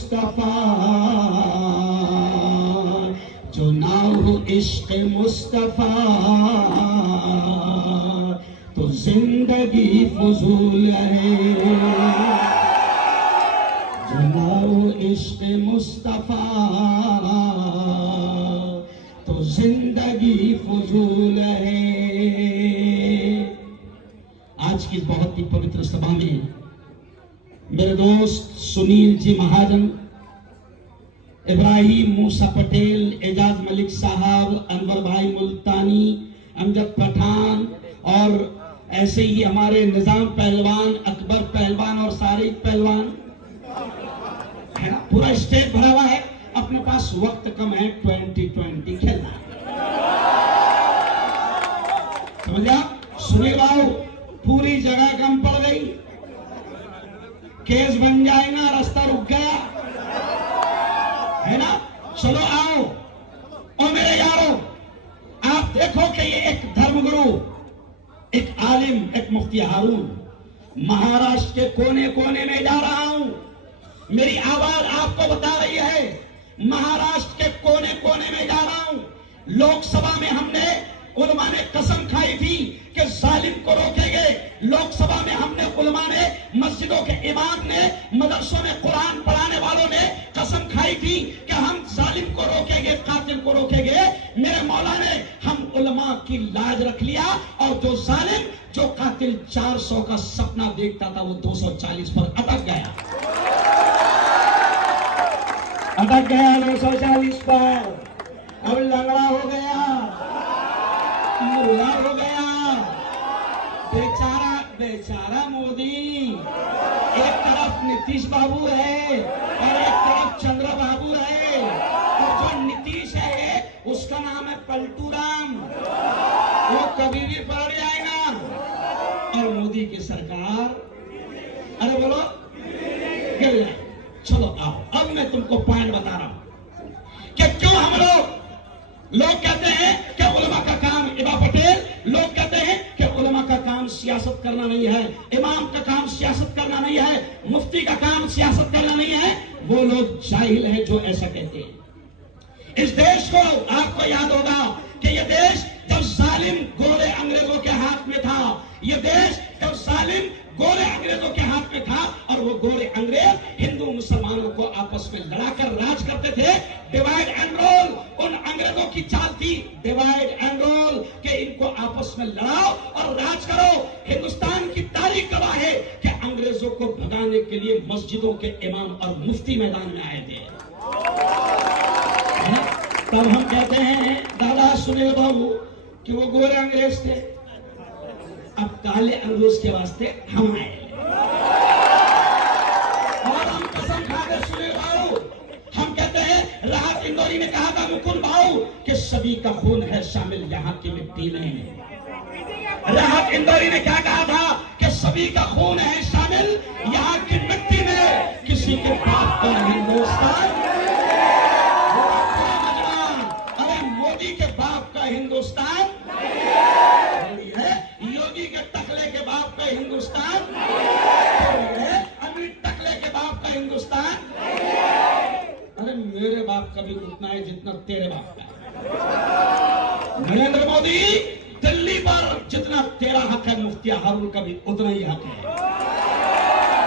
मुस्तफा, जो ना हो इश्क मुस्तफा तो जिंदगी फजूल है। जो ना हो इश्क मुस्तफा तो जिंदगी फजूल है। आज की बहुत ही पवित्र सभा में मेरे दोस्त सुनील जी महाजन, इब्राहिम मूसा पटेल, एजाज मलिक साहब, अनवर भाई मुल्तानी, अमजद पठान और ऐसे ही हमारे निजाम पहलवान, अकबर पहलवान और सारे पहलवान है ना, पूरा स्टेज भरा हुआ है। अपने पास वक्त कम है, 2020 खेलना समझ गया। सुनील बाबू पूरी जगह कम पड़ गई, केस बन जाएगा, रास्ता रुक गया है ना। चलो आओ और मेरे यारों, आप देखो कि ये एक धर्मगुरु, एक आलिम, एक मुफ्ती हारून महाराष्ट्र के कोने कोने में जा रहा हूं। मेरी आवाज आपको बता रही है, महाराष्ट्र के कोने कोने में जा रहा हूं। लोकसभा में हमने उलमा ने कसम खाई थी कि जालिम को रोकेंगे। लोकसभा में हमने उलमा ने, मस्जिदों के इमाम ने, मदरसों में कुरान पढ़ाने वालों ने कसम खाई थी कि हम जालिम को रोकेंगे, कातिल को रोकेंगे। मेरे मौला ने हम उलमा की लाज रख लिया और जो जालिम, जो कातिल 400 का सपना देखता था वो 240 पर अटक गया, 240 पर। अब लंगड़ा हो गया, मुर्गा हो गया, बेचारा बेचारा मोदी। एक तरफ नीतीश बाबू है और एक तरफ चंद्र बाबू है, और जो नीतीश है उसका नाम है पलटू राम, वो कभी भी पलट जाएगा। और मोदी की सरकार, अरे बोलो, गिर जाए। चलो आओ, अब मैं तुमको पॉइंट बता रहा हूं कि क्यों हम लोग कहते हैं कि उलमा का काम, इबा पटेल, लोग कहते हैं कि उलमा का काम सियासत करना नहीं है, इमाम का काम सियासत करना नहीं है, मुफ्ती का काम सियासत करना नहीं है। वो लोग जाहिल हैं जो ऐसा कहते हैं। इस देश को, आपको याद होगा कि यह देश जब जालिम गोरे अंग्रेजों के हाथ में था, यह देश जब जालिम गोरे अंग्रेजों के हाथ में था, और वो गोरे अंग्रेज हिंदू मुसलमानों को आपस में लड़ाकर राज करते थे। डिवाइड एंड रोल उन अंग्रेजों की चाल थी, डिवाइड एंड रोल, के इनको आपस में लड़ाओ और राज करो। हिंदुस्तान की तारीख गवाह है कि अंग्रेजों को भगाने के लिए मस्जिदों के इमाम और मुफ्ती मैदान में आए थे। तब हम कहते हैं दादा सुनील बाबू कि वो गोरे अंग्रेज थे, अब काले अंग्रेज के वास्ते हम आए। और हम कसम खाते सुनील बाबू, हम कहते हैं, राहत इंदौरी ने कहा था मुकुंद बाबू कि सभी का खून है शामिल यहाँ की मिट्टी में। राहत इंदौरी ने क्या कहा था कि सभी का खून है शामिल यहाँ की मिट्टी में, किसी के बाप का हिंदुस्तान। अरे मोदी के बाप का हिंदुस्तान है, योगी के टकले के बाप का हिंदुस्तान है, अमित टकले के बाप का हिंदुस्तान। अरे मेरे बाप का भी उतना है जितना तेरे बाप का है। नरेंद्र मोदी, दिल्ली पर जितना तेरा हक है, मुफ्ती हारून का भी उतना ही हक है।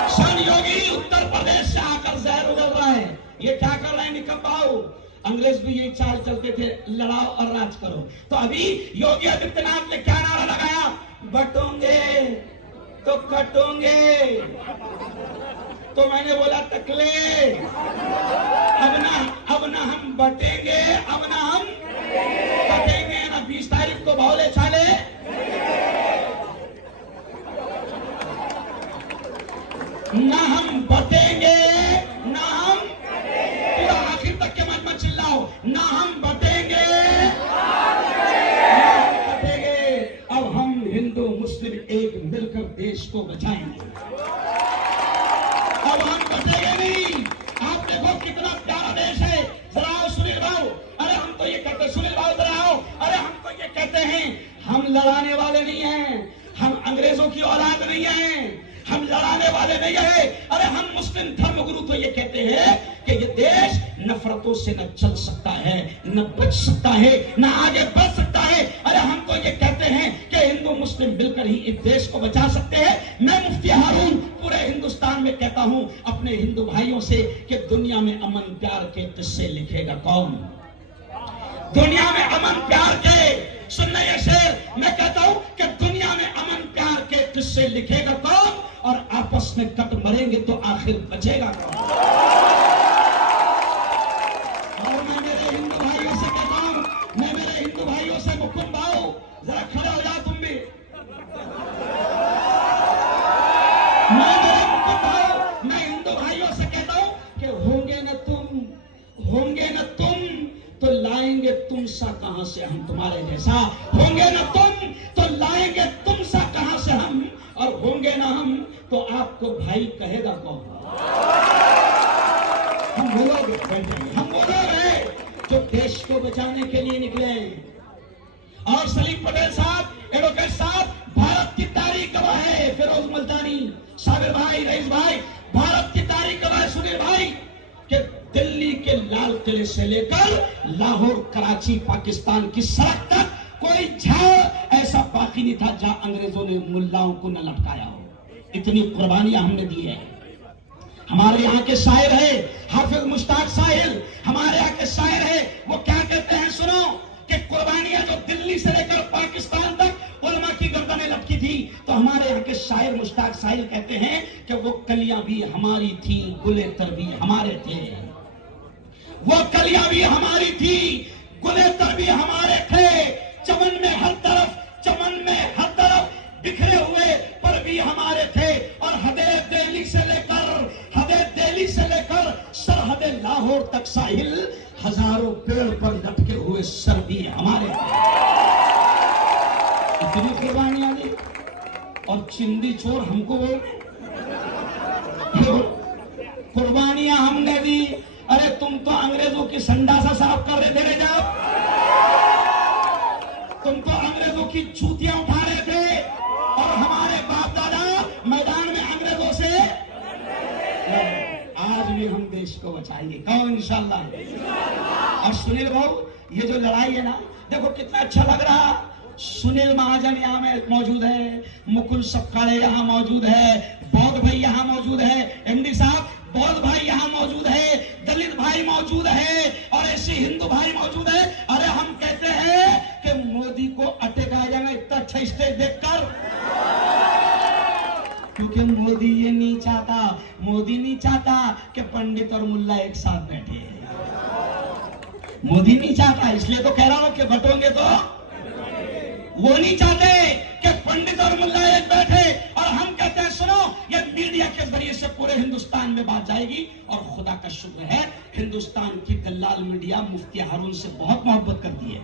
सन योगी उत्तर प्रदेश से आकर जहर उगल रहा है। ये क्या कर रहे हैं निकम्माओ? अंग्रेज भी यही चाल चलते थे, लड़ाओ और राज करो। तो अभी योगी आदित्यनाथ ने क्या नारा लगाया? बटोंगे तो कटोंगे। तो मैंने बोला टकले, अब ना हम बटेंगे, अब ना हम कटेंगे। ना 20 तारीख को भौले चाले, ना हम बटेंगे, ना हम, पूरा आखिर तक के मन में चिल्लाओ, ना हम बटेंगे, ना हम बटेंगे। अब हम हिंदू मुस्लिम एक मिलकर देश को बचाएंगे। अब हम बटेंगे नहीं। आप देखो कितना प्यारा देश है। जरा आओ सुनील बाबू, अरे हम तो ये कहते, सुनील बाबू जरा आओ, अरे हम तो ये कहते हैं, हम लड़ाने वाले नहीं हैं, हम अंग्रेजों की औलाद नहीं हैं, हम लड़ाने वाले नहीं है। अरे हम मुस्लिम धर्मगुरु तो ये कहते हैं है कि ये देश नफरतों से न चल सकता है, न बच सकता है, न आगे बढ़ सकता है। अरे हम तो ये कहते हैं कि हिंदू मुस्लिम मिलकर ही इस देश को बचा सकते हैं। मैं मुफ्ती हारून पूरे हिंदुस्तान में कहता हूं अपने हिंदू भाइयों से कि दुनिया में अमन प्यार के किस्से लिखेगा कौन? दुनिया में अमन प्यार के, सुनना ये शेर मैं कहता हूं कि दुनिया में अमन प्यार के किस्से लिखेगा कौन? और आपस में कट मरेंगे तो आखिर बचेगा कौन? और मैं मेरे हिंदू भाइयों से कहता हूं, मैं मेरे हिंदू भाइयों से, मुकुंद भाऊ जरा खड़े हो जाओ तुम भी। मैं मेरे मुकुंद भाऊ, मैं हिंदू भाइयों से कहता हूं कि होंगे न तुम तो लाएंगे तुम सा कहां से हम तुम्हारे जैसा। होंगे न तुम तो लाएंगे तुम सा कहां से हम, और होंगे ना हम तो आपको भाई कहेगा कौन? हम वो लोग हैं जो देश को बचाने के लिए निकले। और सलीम पटेल साहब, एडवोकेट साहब, भारत की तारीख गवाह है, फिरोज मुल्तानी, साबिर भाई, रईस भाई, भारत की तारीख गवाह है, सुनील भाई, कि दिल्ली के लाल किले से लेकर लाहौर, कराची, पाकिस्तान की सड़क तक कोई झाड़ ऐसा बाकी नहीं था जहां अंग्रेजों ने मुल्लाओं को न लटकाया हो। इतनी कुर्बानियां हमने दी है। हमारे यहाँ के शायर है हाफिज मुश्ताक साहिल, हमारे यहाँ के शायर है, वो क्या कहते हैं सुनो, कि कुर्बानियां जो दिल्ली से लेकर पाकिस्तान तक उलमा की गर्दनें लटकी थी, तो हमारे यहाँ के शायर मुश्ताक साहिल कहते हैं कि वो कलियां भी हमारी थी, गुलेतर भी हमारे थे। वो कलियां भी हमारी थी, गुलेतर भी हमारे थे। चमन में हर तरफ बिखरे हुए पर भी हमारे थे। और हदे दिल्ली से लेकर सरहदे लाहौर तक साहिल, हजारों पेड़ पर लटके हुए सर भी हमारे थे। इतनी कुर्बानियां दी और चिंदी चोर हमको कुर्बानियां हमने दी। अरे तुम तो अंग्रेजों की संडासा साफ कर रहे थे रे, जब तुम तो अंग्रेजों की जूतियां उठा रहे थे, और हमारे बाप दादा मैदान में अंग्रेजों से। आज भी हम देश को बचाएंगे कौन? इंशाल्लाह। और सुनील भाऊ, ये जो लड़ाई है ना, देखो कितना अच्छा लग रहा। सुनील महाजन यहाँ में मौजूद है, मुकुल सपकाळे यहाँ मौजूद है, बौद्ध भाई यहाँ मौजूद है, एमडी साहब बौद्ध भाई यहाँ मौजूद है, दलित भाई मौजूद है, और ऐसे हिंदू भाई मौजूद है। अरे हम कहते हैं कि मोदी को अटैक आ जाएगा इतना अच्छा स्टेज देखकर, क्योंकि मोदी ये नहीं चाहता कि पंडित और मुल्ला एक साथ बैठे। मोदी नहीं चाहता, इसलिए तो कह रहा हूं कि बटोगे तो वो नहीं चाहते कि पंडित और मुल्ला एक बैठे। और हम कहते हैं सुनो, ये मीडिया के जरिए से पूरे हिंदुस्तान में बात जाएगी। और खुदा का शुक्र है, हिंदुस्तान की दलाल मीडिया मुफ्ती हारून से बहुत मोहब्बत करती है।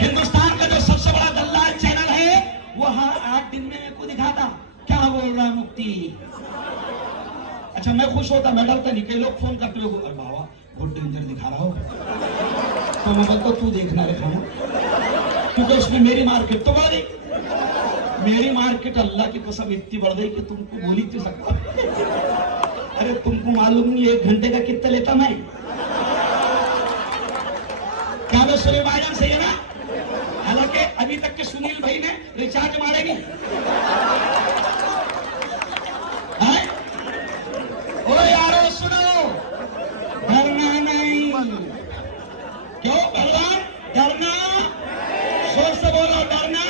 हिंदुस्तान का जो सबसे बड़ा दलाल चैनल है, वो हर 8 दिन में मेरे को दिखाता क्या बोल रहा है मुफ्ती। अच्छा, मैं खुश होता, मैं डरता नहीं। कई लोग फोन करते लोग, अरे बाबा बहुत डेंजर दिखा रहा हो, तो मैं बोलता तू देखना रखा हूं, क्योंकि उसमें मेरी मार्केट तो बढ़ गई। मेरी मार्केट अल्लाह की कसम इतनी बढ़ गई कि तुमको बोल ही नहीं सकता। अरे तुमको मालूम नहीं 1 घंटे का कितना लेता मैं? क्या मैं सुनील भाईजान सही है ना? हालांकि अभी तक के सुनील भाई ने रिचार्ज मारेगी। ओ यारो सुनो, डरना नहीं। क्यों भगवान? डरना, जोर से बोलो, डरना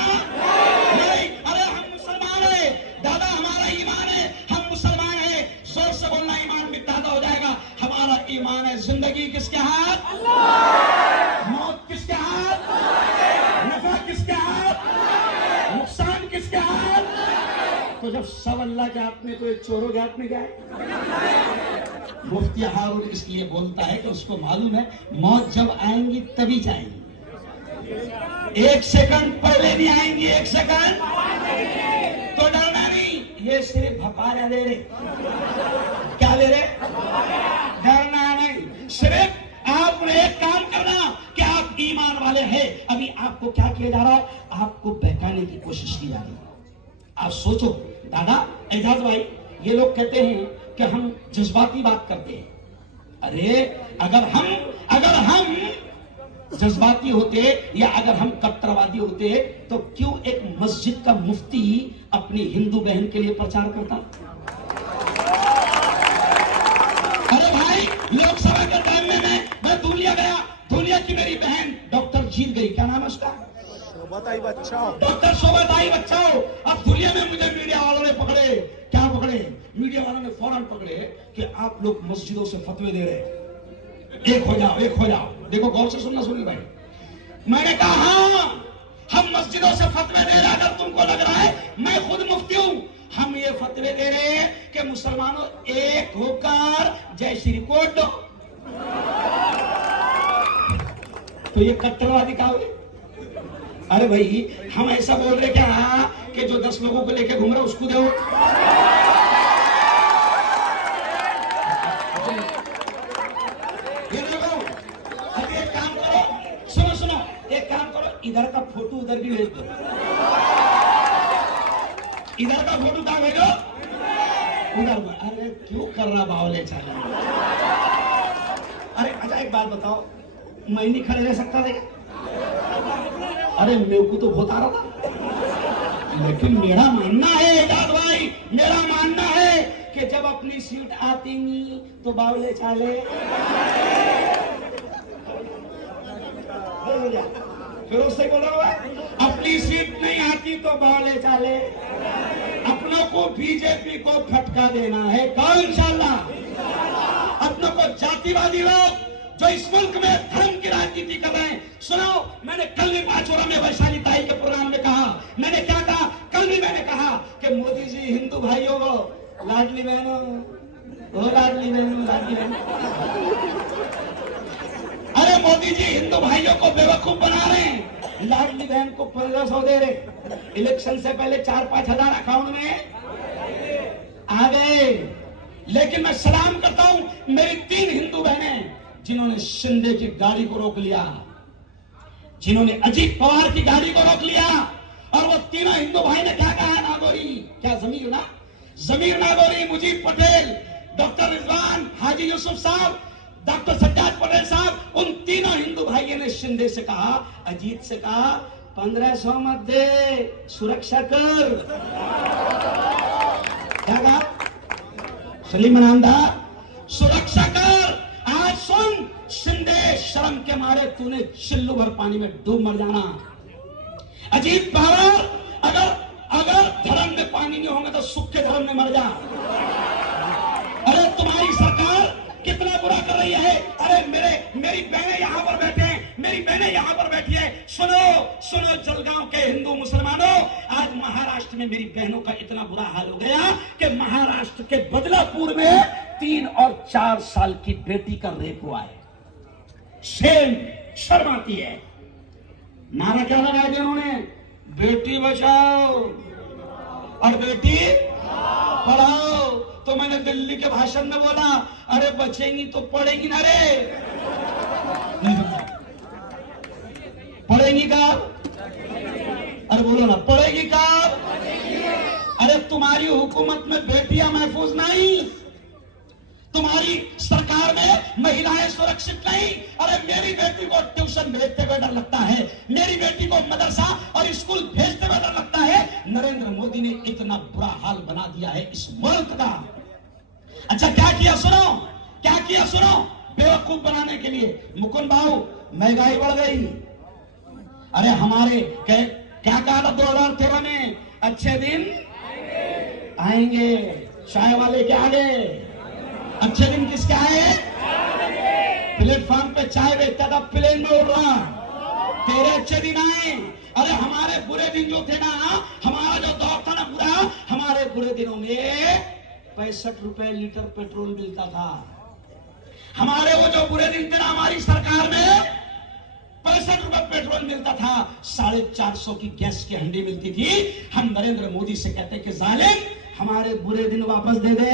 नहीं। अरे हम मुसलमान है दादा, हमारा ईमान है, हम मुसलमान है। जोर से बोलना, ईमान भी ताजा हो जाएगा। हमारा ईमान है। जिंदगी किसके हाथ? अल्लाह। मौत किसके हाथ? नफा किसके हाथ? नुकसान किसके हाथ? तो जब सब अल्लाह के हाथ में, तो एक चोरों के हाथ में क्या है? मुफ्ती हारून इसलिए बोलता है कि उसको मालूम है मौत जब आएंगी तभी जाएंगी, 1 सेकंड पहले नहीं आएंगी। 1 सेकंड तो डरना नहीं। ये सिर्फ भपारा दे रहे, क्या दे रहे? डरना नहीं। सिर्फ आपने एक काम करना कि आप ईमान वाले हैं। अभी आपको क्या किया जा रहा है? आपको बहकाने की कोशिश की जा रही है। आप सोचो दादा, एजाज भाई, ये लोग कहते हैं कि हम जज्बाती बात करते हैं। अरे अगर हम जज्बाती होते या अगर हम कट्टरवादी होते तो क्यों एक मस्जिद का मुफ्ती अपनी हिंदू बहन के लिए प्रचार करता? अरे भाई, लोकसभा के टाइम में मैं धुलिया गया, धुलिया की मेरी बहन डॉक्टर जीत गई। क्या नाम है उसका? शोभाताई बच्चाओ। डॉक्टर शोभाताई बच्चाओ। अब धुलिया में मुझे मीडिया वालों ने पकड़े। क्या पकड़े? मीडिया वालों ने फौरन पकड़े कि आप लोग मस्जिदों से फतवे दे रहे हैं, एक हो जाओ, एक हो जाओ। देखो गौर से सुनना सुनी भाई, मैंने कहा हाँ, हम मस्जिदों से फतवे दे रहे हैं। अगर तुमको लग रहा है मैं खुद मुफ्ती हूं, हम ये फतवे दे रहे हैं कि मुसलमानों एक होकर जय श्री कोट दो। तो ये कट्टरवादी का हुए? अरे भाई, हम ऐसा बोल रहे क्या कि जो 10 लोगों को लेके घूम रहे उसको दो। इधर का फोटो उधर भी भेज दो, इधर का फोटो कहां भेजो? उधर। अरे क्यों कर रहा बावले चाल? अरे अच्छा एक बात बताओ, मैं नहीं खड़े रह सकता था? अरे मेरे को तो बहुत आ रहा था, लेकिन मेरा मानना है एजाज भाई, मेरा मानना है कि जब अपनी सीट आती नहीं तो बावले चाले। फिर उससे बोला हुआ अपनी सीट नहीं आती तो बावले चाले। अपनों को बीजेपी को फटका देना है कल इंशाल्लाह। अपनों को जातिवादी लोग जो इस मुल्क में धर्म की राजनीति कर रहे हैं, सुनो, मैंने कल भी पांचोरा में वैशाली ताई के प्रोग्राम में कहा, मैंने क्या कहा? कल भी मैंने कहा कि मोदी जी हिंदू भाइयों को, लाडली बहनों, ओ लाडली बहनों, लाडली बहनों, अरे मोदी जी हिंदू भाइयों को बेवकूफ बना रहे हैं। लाडली बहन को 1500 दे रहे, इलेक्शन से पहले 4-5 हजार अकाउंट में आ गए। लेकिन मैं सलाम करता हूं मेरी 3 हिंदू बहनें जिन्होंने शिंदे की गाड़ी को रोक लिया, जिन्होंने अजीत पवार की गाड़ी को रोक लिया। और वो तीनों हिंदू भाई ने क्या कहा? नागौरी, क्या जमीर नागौरी, मुजीब पटेल, डॉक्टर रिजवान, हाजी यूसुफ साहब, डॉक्टर सज्जाद पटेल साहब, उन तीनों हिंदू भाइयों ने शिंदे से कहा, अजीत से कहा, 1500 मत दे, सुरक्षा कर। क्या कहा? सलीम ईमानदार, सुरक्षा कर। आज सुन, शिंदे शर्म के मारे तूने चिल्लू भर पानी में डूब मर जाना। अजीत पवार, अगर धर्म में पानी नहीं होगा तो सूखे धर्म में मर जा। अरे तुम्हारी सरकार कितना बुरा कर रही है। अरे मेरी बहनें यहाँ पर बैठे हैं, मेरी बहनें यहाँ पर बैठी है। सुनो जलगांव के हिंदू मुसलमानों, आज महाराष्ट्र में मेरी बहनों का इतना बुरा हाल हो गया कि महाराष्ट्र के बदलापुर में 3 और 4 साल की बेटी का रेप हुआ है। शर्म आती है। नारा क्या लगाया दिया उन्होंने? बेटी बचाओ और बेटी पढ़ाओ। तो मैंने दिल्ली के भाषण में बोला, अरे बचेंगी तो पढ़ेंगी ना रे, पढ़ेंगी कब? अरे बोलो ना, पढ़ेगी कब? अरे तुम्हारी हुकूमत में बेटियां महफूज नहीं, तुम्हारी सरकार में महिलाएं सुरक्षित नहीं। अरे मेरी बेटी को ट्यूशन भेजते हुए डर लगता है, मेरी बेटी को मदरसा और स्कूल भेजते हुए डर लगता है। नरेंद्र मोदी ने इतना बुरा हाल बना दिया है इस मुल्क का। अच्छा क्या किया सुनो, बेवकूफ बनाने के लिए। मुकुंद भाऊ, महंगाई बढ़ गई। अरे हमारे क्या कहा था 2013 में? अच्छे दिन आएंगे, चाय वाले के आगे। अच्छे दिन किसके आए? प्लेटफॉर्म पे चाय बेचता था, प्लेन में उड़ रहा, तेरे अच्छे दिन आए। अरे हमारे बुरे दिन जो थे ना, हमारा जो दौर था ना बुरा, हमारे बुरे दिनों में 65 रुपए लीटर पेट्रोल मिलता था। हमारे वो जो बुरे दिन थे ना, हमारी सरकार में 65 रुपए पेट्रोल मिलता था, 450 की गैस की हंडी मिलती थी। हम नरेंद्र मोदी से कहते कि जालिम, हमारे बुरे दिन वापस दे दे,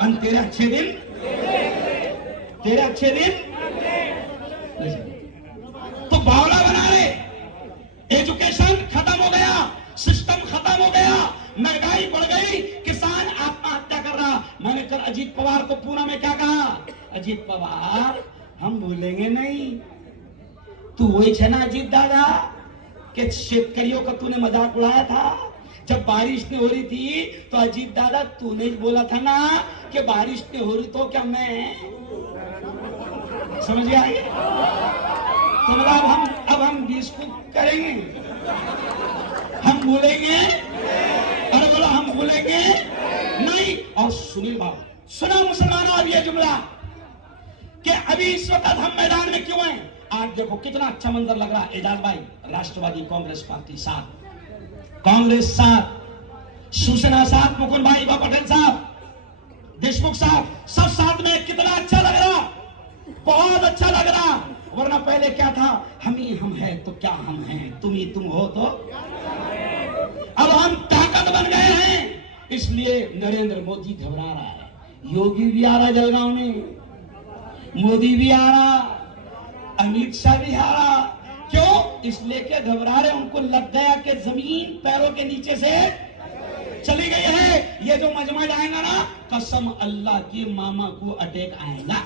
तेरे अच्छे दिन, तो बावला बना रहे। एजुकेशन खत्म हो गया, सिस्टम खत्म हो गया, महंगाई बढ़ गई, किसान आत्महत्या कर रहा। मैंने भयंकर अजीत पवार को पूना में क्या कहा, अजीत पवार हम भूलेंगे नहीं, तू वही है ना अजीत दादा के शेतकरियों का तूने मजाक उड़ाया था जब बारिश नहीं हो रही थी, तो अजीत दादा तूने ही बोला था ना कि बारिश नहीं हो रही तो क्या मैं, समझ आए? तो अब हम 20 को करेंगे, हम भूलेंगे, अरे बोलो हम भूलेंगे नहीं। और सुनील बाबू सुना मुसलमानों अब ये जुमला कि अभी इस वक्त हम मैदान में क्यों हैं। आज देखो कितना अच्छा मंजर लग रहा है। एजाज भाई, राष्ट्रवादी कांग्रेस पार्टी साथ, कांग्रेस साथ, शिवसेना साथ, मुकुंद भाई पटेल साहब, देशमुख साहब, सब साथ में, कितना अच्छा लग रहा, बहुत अच्छा लग रहा। वरना पहले क्या था, हम ही हम है तो क्या हम हैं, तुम ही तुम हो तो, अब हम ताकत बन गए हैं। इसलिए नरेंद्र मोदी घबरा रहा है, योगी भी आ रहा जलगांव में, मोदी भी आ रहा, अमित शाह भी आ रहा। क्यों? इसलिए कि घबरा रहे, उनको लग गया कि जमीन पैरों के नीचे से चली गई है। ये जो मजमा जाएगा ना, कसम अल्लाह की मामा को अटैक आएगा।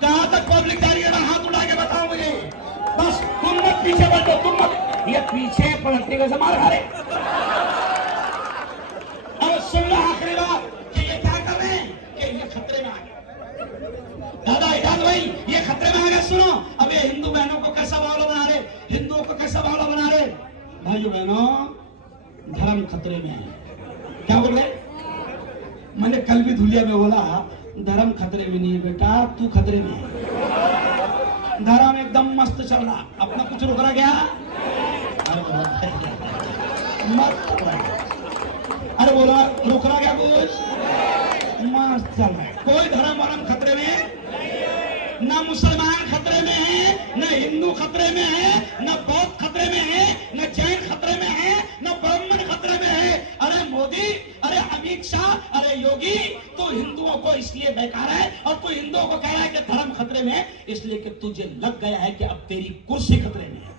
कहां तक पब्लिक जा रही है ना, हाथ उठा के बताओ मुझे, बस तुम मत पीछे बैठो, तुम मत, ये पीछे पलटने का मार खा रहे। अब सुन लो आखिरी बात कि ये क्या कर रहे हैं, कि ये खतरे में आ गए। दादा इजाज भाई ये खतरे में आ गए। सुनो, अब ये हिंदू बहनों को कैसा बावला बना रहे, हिंदुओं को कैसा बावला बना रहे। भाइयों बहनों, धर्म खतरे में है। क्या बोल रहे? मैंने कल भी धुलिया में बोला, धर्म खतरे में नहीं है बेटा, तू खतरे में है। धर्म एकदम मस्त चल रहा, अपना कुछ रुक रहा क्या? अरे बोला रुक रहा क्या कुछ? मस्त चल रहा है। कोई धर्म वरम खतरे में, न मुसलमान खतरे में है, न हिंदू खतरे में है, न बौद्ध खतरे में है, न जैन खतरे में है, न ब्राह्मण खतरे में है। अरे मोदी, अरे अमित शाह, अरे योगी, तो हिंदुओं को इसलिए बेकार है और तू हिंदुओं को कह रहा है कि धर्म खतरे में है, इसलिए कि तुझे लग गया है कि अब तेरी कुर्सी खतरे में है।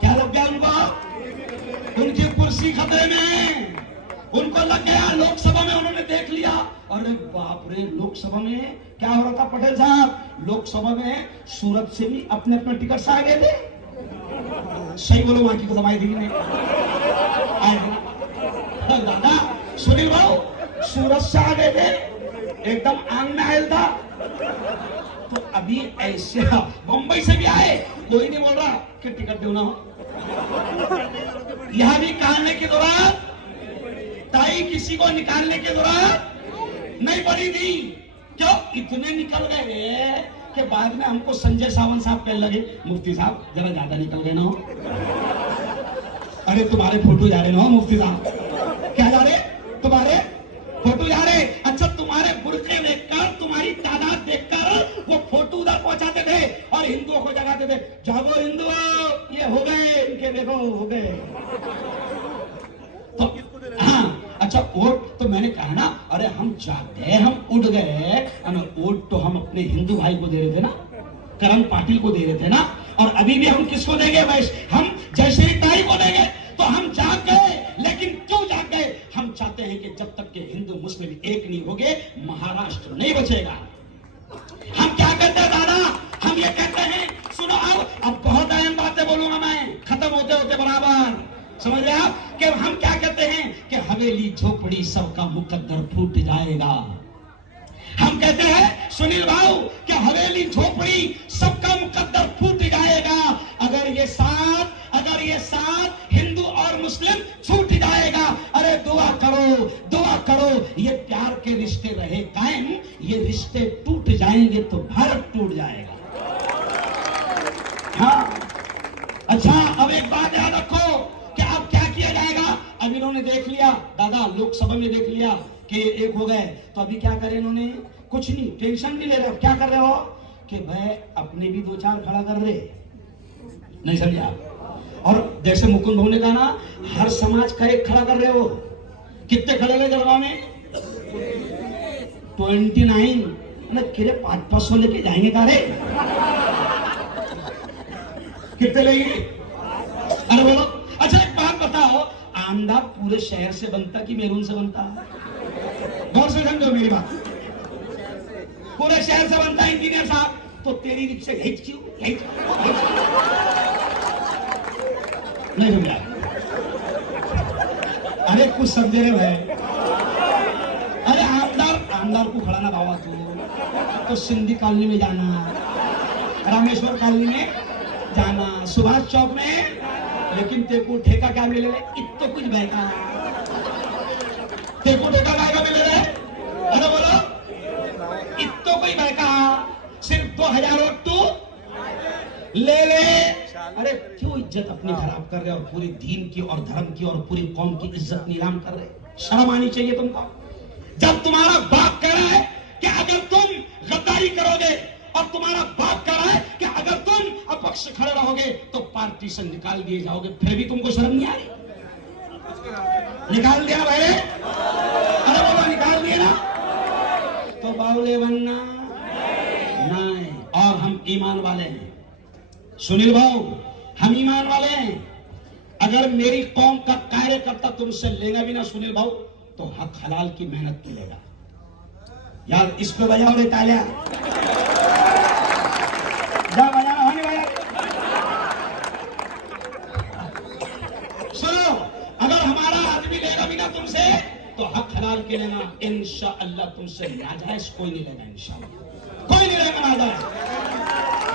क्या लग गया उनको? उनकी कुर्सी खतरे में है, उनको लग गया। लोकसभा में उन्होंने देख लिया, अरे बाप रे, लोकसभा में क्या हो रहा था पटेल साहब, लोकसभा में सूरत से भी अपने अपने टिकट से आ गए थे। सही बोलो, वहां की कदम आई थी नहीं आए थे दादा। सुनील भाऊ सूरत से आ गए थे, एकदम आंग में आयल था। तो अभी ऐसे बंबई से भी आए, कोई नहीं बोल रहा कि टिकट दो ना हो। यहां भी निकालने के दौरान ताई किसी को निकालने के दौरान नहीं पड़ी थी। क्यों? इतने निकल गए कि बाद में हमको संजय सावंत साहब कहने लगे, मुफ्ती साहब जरा ज्यादा निकल गए ना हो। अरे तुम्हारे फोटो जा रहे ना हो मुफ्ती साहब, क्या जा रहे? तुम्हारे फोटो जा रहे। अच्छा, तुम्हारे बुरके देखकर, तुम्हारी तादाद देखकर वो फोटो उधर पहुंचाते थे और हिंदुओं को जगाते थे, जागो हिंदुओं, ये हो गए इनके, देखो हो गए। तो हाँ, अच्छा वोट तो मैंने कहा ना, अरे हम जाग गए, हम उड़ गए, वोट तो हम अपने हिंदू भाई को दे रहे थे ना, करण पाटिल को दे रहे थे ना। और अभी भी हम किसको देंगे? हम जयश्री ताई को देंगे। तो हम जाग गए, लेकिन क्यों जाग गए? हम चाहते हैं कि जब तक के हिंदू मुस्लिम एक नहीं होंगे, महाराष्ट्र नहीं बचेगा। हम क्या कहते हैं दादा? हम ये कहते हैं, सुनो अब बहुत अहम बातें बोलूंगा मैं, खत्म होते होते बराबर, समझ रहे आप? कि हम क्या कहते हैं कि हवेली झोपड़ी सबका मुकद्दर फूट जाएगा। हम कहते हैं सुनील भाऊ कि हवेली झोपड़ी सबका मुकद्दर फूट जाएगा अगर ये साथ हिंदू और मुस्लिम छूट जाएगा। अरे दुआ करो, ये प्यार के रिश्ते रहे कायम, ये रिश्ते टूट जाएंगे तो भारत टूट जाएगा। हाँ, अच्छा अब एक बात याद रखो कि अब क्या किया जाएगा। अब इन्होंने देख लिया दादा, लोकसभा में देख लिया कि एक हो गए, तो अभी क्या करें इन्होंने? कुछ नहीं, टेंशन नहीं ले रहे। क्या कर रहे हो कि भाई अपने भी दो चार खड़ा कर रहे, नहीं समझे आप? और जैसे मुकुंद भाऊ ने कहा ना, हर समाज का एक खड़ा कर रहे हो। कितने खड़े रहे जलगांव में? 29। किरे 500 लेके जाएंगे कारे? कितने लेंगे? अरे बोलो। अच्छा एक बात बताओ, आमदार पूरे शहर से बनता कि मेरून से बनता? गौर से समझो मेरी बात। पूरे शहर से बनता इंजीनियर साहब, तो तेरी रिक्शा हिच क्यों? नहीं समझा? अरे कुछ समझे रे भाई। अरे आमदार को खड़ा ना बाबा तो सिंधी कॉलोनी में जाना, रामेश्वर कॉलोनी में जाना, सुभाष चौक में, लेकिन तेको ठेका क्या मिले? इतना कुछ बहका तेको ठेका क्या मिले रे? अरे बोलो, इतना कोई बहका सिर्फ 2000 वोट तू ले ले। अरे क्यों इज्जत अपनी खराब कर रहे हो? पूरी दीन की और धर्म की और पूरी कौम की इज्जत नीलाम कर रहे? शर्म आनी चाहिए तुमको। जब तुम्हारा बाप कह रहा है कि अगर तुम गद्दारी करोगे और तुम्हारा बाप कह रहा है कि अगर तुम अपक्ष खड़े रहोगे तो पार्टी से निकाल दिए जाओगे, फिर भी तुमको शर्म नहीं आ रही? निकाल दिया भाई? अरे बोलो निकाल दिया ना? तो बावले बनना नहीं। और हम ईमान वाले हैं सुनील भाऊ, हम ईमान वाले हैं। अगर मेरी कौम का कार्यकर्ता तुमसे लेगा भी ना सुनील भाऊ, तो हक हलाल की मेहनत मिलेगा। यार इस पे बजाओ रे तालियां, जा बजाना होने वाला। सुनो, अगर हमारा आदमी लेगा भी ना तुमसे, तो हक हलाल के लेना। इंशाअल्लाह तुमसे नाजायज कोई नहीं लेगा, इंशाअल्लाह कोई नहीं लेगा नाजायज,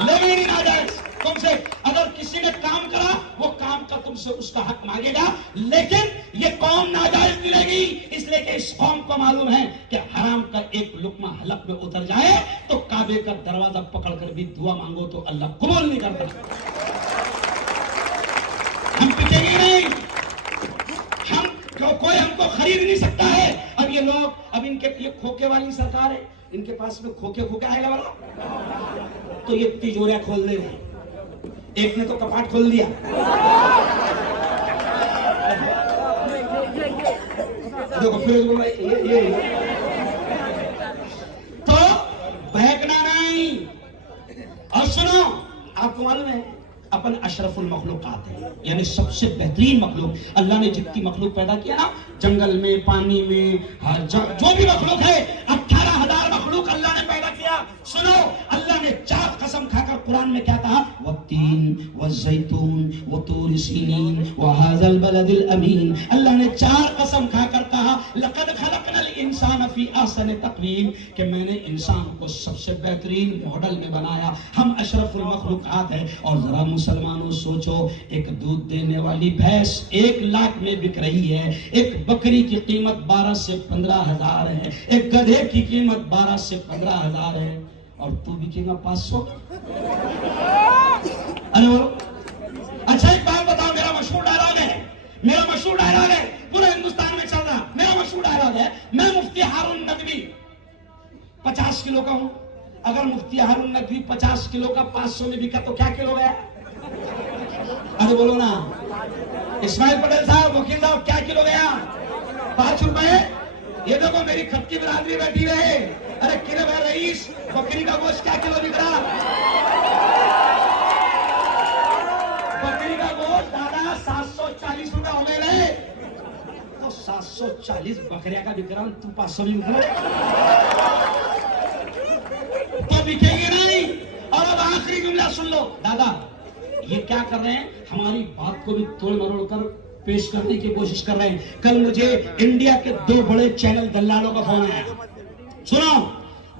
लेगा ही नहीं नाजायज तुमसे। अगर किसी ने काम करा, वो काम का तुमसे उसका हक मांगेगा, लेकिन ये कौम नाजायज मिलेगी, इसलिए कि इस कौम को मालूम है कि हराम का एक लुकमा हलक में उतर जाए तो काबे का दरवाजा पकड़कर भी दुआ मांगो तो अल्लाह कबूल नहीं करता। हम पिटेंगे नहीं, हम कोई हमको खरीद नहीं सकता है। अब ये लोग, अब इनके ये खोखे वाली सरकार है, इनके पास में खोखे आएगा वाला, तो ये तिजोरियां खोल दे रहे। एक ने तो कपाट खोल दिया। देखो फिर बोला ये तो बहकना नहीं। और सुनो, आपको मालूम है अपन अशरफुल मखलूकात है, यानी सबसे बेहतरीन मखलूक। अल्लाह ने जितनी मखलूक पैदा किया ना, जंगल में, पानी में, जो भी मखलूक है, 18,000 मखलूक अल्लाह ने पैदा किया। सुनो, अल्लाह ने 4 कसम खाकर कुरान में क्या कहा? वत्तीन वज़ैतून वतूर सीनीन वहाज़ल बलदिल अमीन। अल्लाह ने 4 कसम खाकर कहा, लक़द खलक़नल इंसान फी अहसनि तक़वीम, कि मैंने इंसान को सबसे बेहतरीन मॉडल में बनाया। हम अशरफुल मखलूकात है। और जरा मुसलमानों सोचो, एक दूध देने वाली भैंस 1 लाख में बिक रही है, एक बकरी की कीमत 12 से 15,000 है, एक गधे की कीमत 12 से 15,000 है, और तू बिकेगा 500। अरे बोलो, अच्छा एक बात बताओ, मेरा मशहूर डायलॉग है, पूरे हिंदुस्तान में चल रहा, मेरा मशहूर डायलॉग है, मैं मुफ्ती हारून नदवी 50 किलो का हूं। अगर मुफ्ती हारून नदवी 50 किलो का 500 में बिका तो क्या किलो गया? अरे बोलो ना, इस्माइल पटेल साहब, वकील साहब, क्या किलो गया? 5 रुपए। ये देखो मेरी खत की बिरादरी बैठी रहे। अरे किलो भाई रईस, बकरी का गोश्त क्या किलो बिक रहा? बकरी का गोश्त दादा 740 रुपए हो गए। तो 740 बकरिया का बिक रहा, तू 500 भी बिक रहा, तो बिकेंगे नहीं। और अब आखिरी जुमला सुन लो दादा, ये क्या कर रहे हैं? हमारी बात को भी तोड़ मरोड़ कर पेश करने की कोशिश कर रहे हैं। कल मुझे इंडिया के 2 बड़े चैनल दल्लालों का फोन आया। सुनो,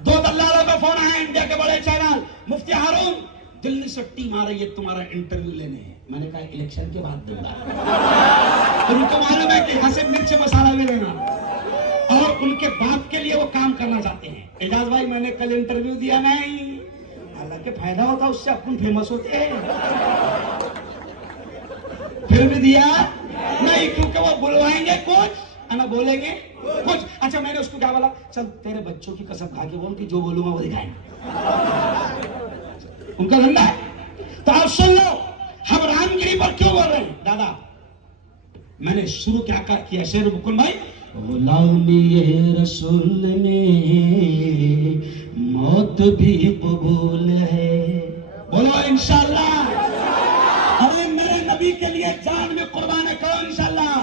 2 दल्लालों का फोन आया, इंडिया के बड़े चैनल। मुफ्ती हारून, दिल्ली से टीम आ रही है तुम्हारा इंटरव्यू लेने। मैंने कहा इलेक्शन के बाद दूंगा। उनको मालूम है कि यहाँ से मिर्च मसाला मिलेगा, और उनके बाप के लिए वो काम करना चाहते हैं। एजाज भाई, मैंने कल इंटरव्यू दिया नहीं, हालांकि फायदा होता उससे, अपन फेमस होते हैं, फिर भी दिया नहीं, क्योंकि वो बुलवाएंगे कुछ ना बोलेंगे कुछ। अच्छा, मैंने उसको क्या बोला? चल तेरे बच्चों की कसम खा के बोल कि जो बोलूंगा वो दिखाएंगे, उनका धंधा है। तो आप सुन लो, हम रामगिरी पर क्यों बोल रहे हैं दादा? मैंने शुरू क्या किया शेर मुकुल भाई, गुलामी रसूल में मौत भी कबूल है, बोलो इंशाअल्लाह। अरे मेरे नबी के लिए जान में कुर्बान करो इंशाअल्लाह।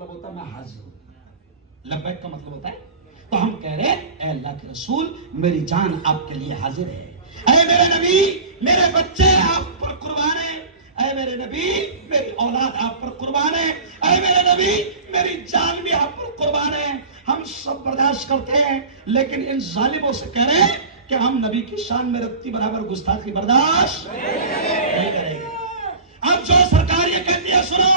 मतलब होता है मैं हाजिर हूं, लब्बैक का मतलब होता है। तो हम कह रहे हैं ऐ अल्लाह के रसूल, मेरी जान आपके लिए हाजिर है। ऐ मेरे नबी, मेरे बच्चे आप पर कुर्बान है। ऐ मेरे नबी, मेरी औलाद आप पर कुर्बान है। ऐ मेरे नबी, मेरी जान भी आप पर कुर्बान है। हम सब बर्दाश्त करते हैं, लेकिन इन जालिमों से कह रहे हैं कि हम नबी की शान में रत्ती बराबर गुस्ताखी बर्दाश्त नहीं करेंगे। अब जो सरकार ये कहती है, सुनो,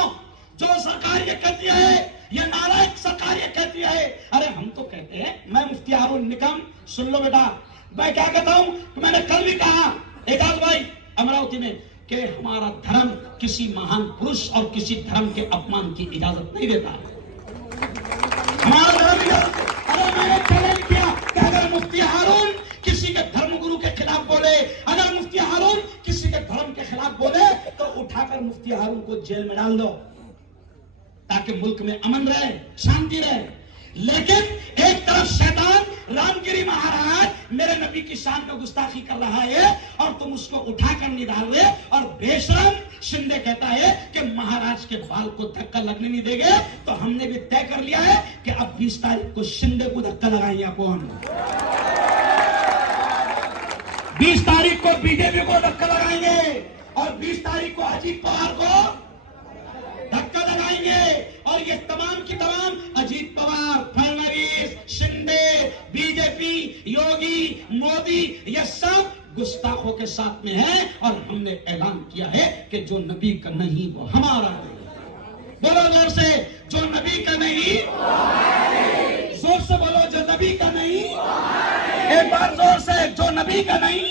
जो सरकार ये कहती है, ये नालायक सरकार ये कहती है, अरे हम तो कहते हैं, मैं मुफ्ती हारून निकम, सुन लो बेटा, मैं क्या कहता हूं, मैंने कल भी कहा एजाज भाई अमरावती में, कि हमारा धर्म किसी महान पुरुष और किसी धर्म के अपमान की इजाजत नहीं देता है। हमारा धर्म, अगर मैंने चैलेंज किया कि अगर मुफ्ती हारून किसी के धर्म गुरु के खिलाफ बोले, अगर मुफ्ती हारून किसी के धर्म के खिलाफ बोले, तो उठाकर मुफ्ती हारून को जेल में डाल दो, ताकि मुल्क में अमन रहे, शांति रहे। लेकिन एक तरफ शैतान रामगिरी महाराज मेरे नबी की शान में गुस्ताखी कर रहा है और तुम उसको उठाकर निकाल रहे, और बेशरम शिंदे कहता है कि महाराज के बाल को धक्का लगने नहीं देंगे। तो हमने भी तय कर लिया है कि अब 20 तारीख को शिंदे को धक्का लगाएंगे। कौन? 20 तारीख को बीजेपी को धक्का लगाएंगे और 20 तारीख को अजीत पवार को धक्का लगाएंगे। और ये तमाम की तमाम अजीत पवार, फडणवीस, शिंदे, बीजेपी, योगी, मोदी, ये सब गुस्ताखों के साथ में है। और हमने ऐलान किया है कि जो नबी का नहीं वो हमारा नहीं। बोलो जोर से, जो नबी का नहीं, जोर से बोलो, जो नबी का नहीं, एक बार जोर से, जो नबी का नहीं।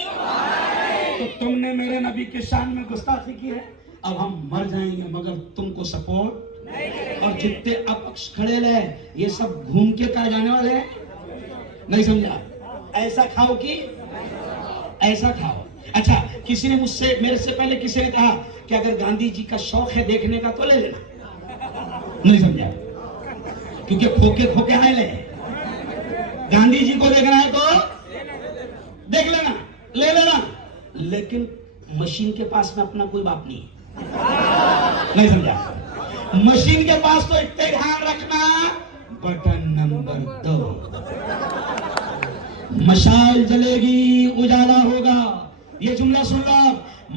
तो तुमने मेरे नबी के शान में गुस्ताखी की है, अब हम मर जाएंगे मगर तुमको सपोर्ट नहीं। और जितने अपक्ष खड़े रहे, ये सब घूम के कहा जाने वाले हैं, नहीं समझा? ऐसा खाओ कि ऐसा खाओ। अच्छा, किसी ने मुझसे, मेरे से पहले किसी ने कहा कि अगर गांधी जी का शौक है देखने का तो ले लेना, नहीं समझा? क्योंकि खोके खोके आए ले, गांधी जी को देखना है तो देख लेना, ले लेना, लेकिन मशीन के पास में अपना कोई बाप नहीं है, नहीं समझा? मशीन के पास तो इतना ध्यान रखना, बटन नंबर 2, मशाल जलेगी उजाला होगा। ये जुमला सुन लो,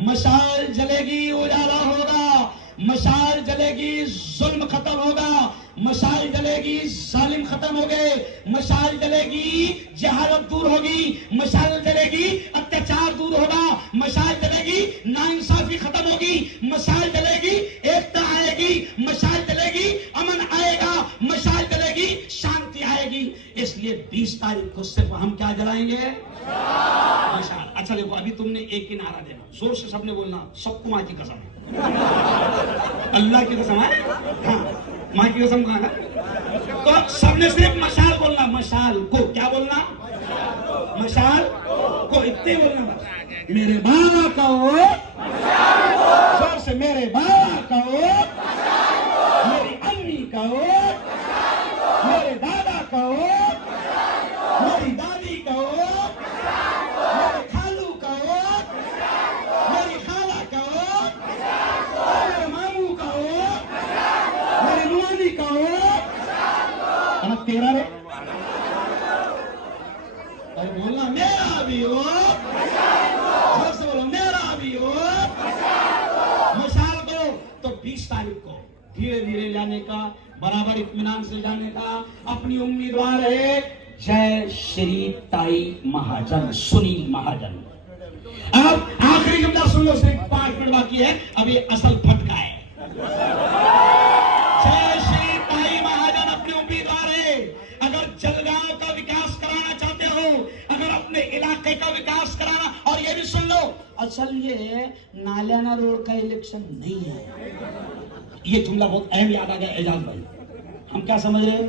मशाल जलेगी उजाला होगा, मशाल जलेगी जुल्म खत्म होगा, मशाल जलेगी जालिम खत्म हो गए, मशाल जलेगी जहालत दूर होगी, मशाल जलेगी अत्याचार दूर होगा, मशाल जलेगी नाइंसाफी खत्म होगी, मशाल जलेगी एकता आएगी, मशाल जलेगी अमन आएगा, मशाल जलेगी शांति आएगी। इसलिए 20 तारीख को सिर्फ हम क्या जलाएंगे? मशाल। अच्छा देखो, अभी तुमने एक ही नारा देना, जोर से सबने बोलना, सबको माँ की कसम है, अल्लाह की कसम है, हाँ माँ की कसम कहा है। तो सबने सिर्फ मशाल बोलना, मशाल को क्या बोलना? मशाल को इतने बोलना बस। मेरे बाबा का वोट, जोर से, मेरे बाबा का वोट, मेरी अम्मी का वोट, मेरे दादा का वोट, मेरी दादी का वोट, मेरे खालू का वोट, मेरी खाला का वोट, मेरे मामू का वोट, मेरी नुआनी का वोट, तेरा रे, और बोलना मेरा भी वोट, सबसे बोलो मेरा भी वोट, मशाल को। तो 20 तारीख को धीरे धीरे जाने का, बराबर इत्मीनान से जाने का। अपनी उम्मीदवार है जय श्री ताई महाजन, सुनील महाजन। अब आखिरी जुमला सुन लो, सिर्फ 5 मिनट बाकी है, अब ये असल फटका है। जय श्री ताई महाजन अपनी उम्मीदवार है। अगर जलगांव का विकास कराना चाहते हो, अगर अपने इलाके का विकास कराना, और ये भी सुन लो, असल ये नालियाना रोड का इलेक्शन नहीं है। ये जुमला बहुत अहम याद आ गया एजाज भाई, हम क्या समझ रहे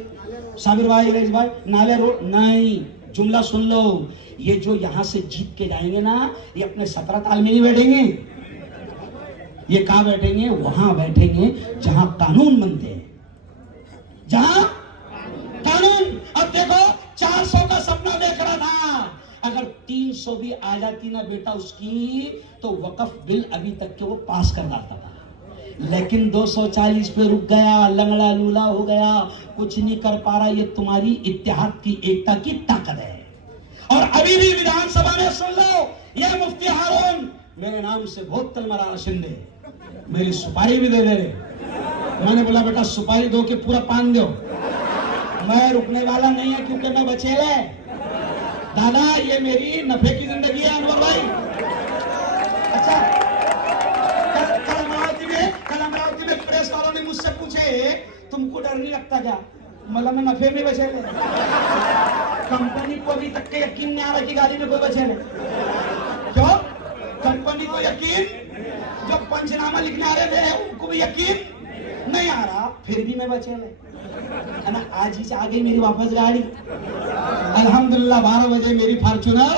साबिर भाई, एजाज भाई, नाले रोड नहीं। जुमला सुन लो, ये जो यहां से जीत के जाएंगे ना, ये अपने 17 ताल में नहीं बैठेंगे, ये कहां बैठेंगे? वहां बैठेंगे जहां कानून बनते हैं, जहां कानून। अब देखो, 400 का सपना देख रहा था, अगर 300 भी आ जाती ना बेटा उसकी, तो वक्फ बिल अभी तक के वो पास कर लाता था। लेकिन 240 पे रुक गया, लंगड़ा लूला हो गया, कुछ नहीं कर पा रहा। ये तुम्हारी इत्तेहाद की, एकता की ताकत है। और अभी भी विधानसभा में सुन लो, ये मुफ्ती हारून मेरे नाम से बहुत तलमराना शिंदे मेरी सुपारी भी दे दे रहे। मैंने बोला बेटा सुपारी दो के पूरा पान दो, मैं रुकने वाला नहीं है क्योंकि मैं बचेले। दादा ये मेरी नफे की जिंदगी है अनवर भाई। अच्छा कल अमरावती में प्रेस वालों ने मुझसे पूछे तुमको डर नहीं लगता क्या? मतलब मैं नफे में बचेले। कंपनी को अभी तक के यकीन नहीं आ रहा कि गाड़ी में कोई बचेले। क्यों? कंपनी को यकीन, जो पंचनामा लिखने आ रहे थे उनको भी यकीन नहीं आ रहा, फिर भी मैं बचेले है ना। आज ही आ गई मेरी वापस गाड़ी, अल्हम्दुलिल्लाह 12 बजे मेरी फॉर्च्यूनर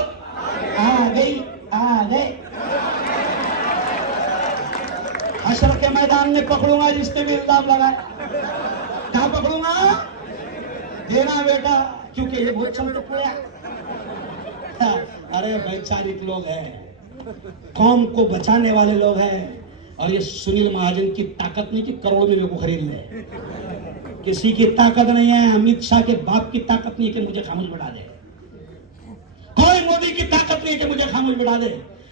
आ गई। हशर के मैदान में पकड़ूंगा जिसने भी इल्जाम लगाए। कहाँ पकड़ूंगा? देना बेटा, क्योंकि ये बहुत चमटकुया। अरे वैचारिक लोग हैं, कौम को बचाने वाले लोग हैं। और ये सुनील महाजन की ताकत नहीं कि करोड़ में मेरे को खरीद ले, किसी की ताकत नहीं है। अमित शाह के बाप की ताकत नहीं है कि मुझे खामोश बिठा दे, कोई मोदी की ताकत नहीं है कि मुझे खामोश बिठा दे।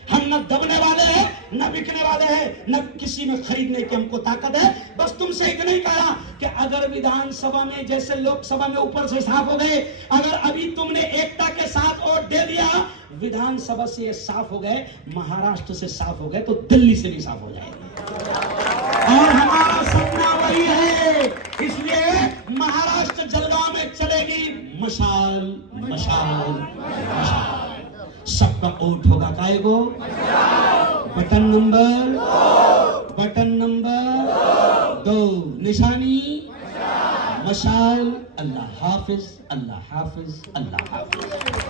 हम न दबने वाले हैं, न बिकने वाले हैं, न किसी में खरीदने की हमको ताकत है। बस तुमसे इतना ही कहा कि अगर विधानसभा में जैसे लोकसभा में ऊपर से साफ हो गए, अगर अभी तुमने एकता के साथ वोट दे दिया, विधानसभा से ये साफ हो गए, महाराष्ट्र से साफ हो गए, तो दिल्ली से भी साफ हो जाएंगे। और हमारा सपना वही है, इसलिए महाराष्ट्र जलगांव में चलेगी मशाल मशाल मशाल। सबका वोट होगा काय गो? बटन नंबर 2, निशानी मशाल। अल्लाह हाफिज, अल्लाह हाफिज, अल्लाह हाफिज।